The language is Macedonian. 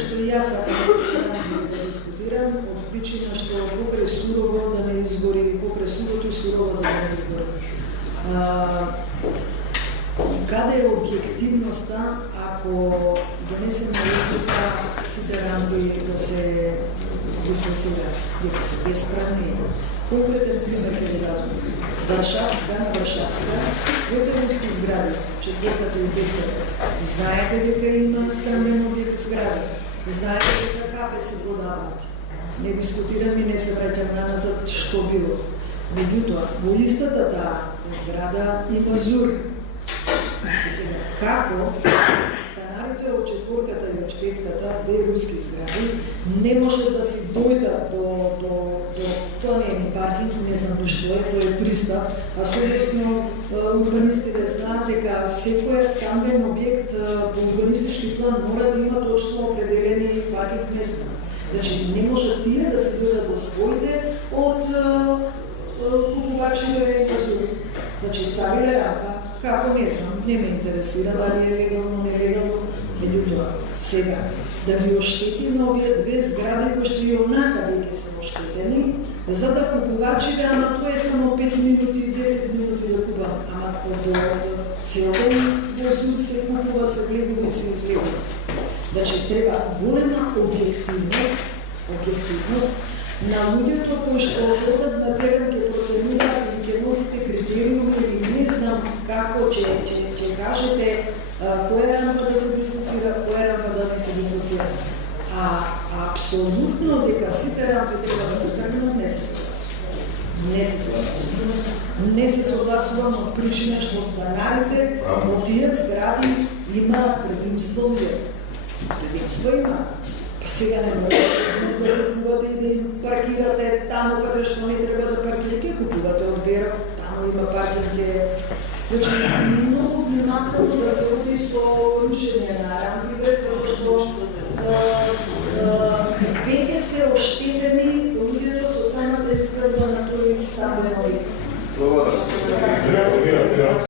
што и јас да дискутирам, од причина што покрај сурово да не изгори, покрај суровото сурово да не изгори. Каде е објективноста ако донесеме одлука сите рамби да се дистанцираат, дека се бесправни? Конкретен пример ќе ви дадам. На Варшавска, двете руски згради, четвртата и петата. Знаете дека има стамбен објект згради. Знаете дека кафе се продаваат. Не дискутирам и не се враќам назад што било. Меѓутоа, во истата таа зграда има ЗУР. И сега, како станарите од четвртата и од петката, две руски згради, не може да си дојдат до тоа не е паркинг, не знам до што е, тоа е пристап, а соодветно урбанистите знаат дека секој стамбен објект по урбанистички план мора да има точно определени паркинг места. Значи, не може тие да се дојдат во своите од купувачите на ЗУР. Значи, ставиле рамка, како не знам, не ме интересира дали е легално, нелегално, меѓутоа, сега, да ги оштетиме овие две згради кои што и онака веќе се оштетени, за да купувачите, ама тоа е само 5 минути, 10 минути да купувам, ама до цел ден во ЗУР се купува, се влегува и се излегува. Значи, треба голема објективност на луѓето кои што одат на терен ќе проценуваат или ќе носите критериуми или не знам како ќе кажете која рамка да се дистанцира, која рамка да не се дистанцира. Апсолутно дека сите рамки треба да се тргнат, не се согласувам. Не се согласувам од причина што станарите од тие згради имаат предимство. Предимство има. Па сега не може да купувате и да им паркирате таму каде што не треба да паркирате, купувате од Веро, таму има паркинг. Значи, многу внимателно да се оди со рушење на рампиве, затоа што веќе се оштетени луѓето со самата изградба на тој стамбен објект.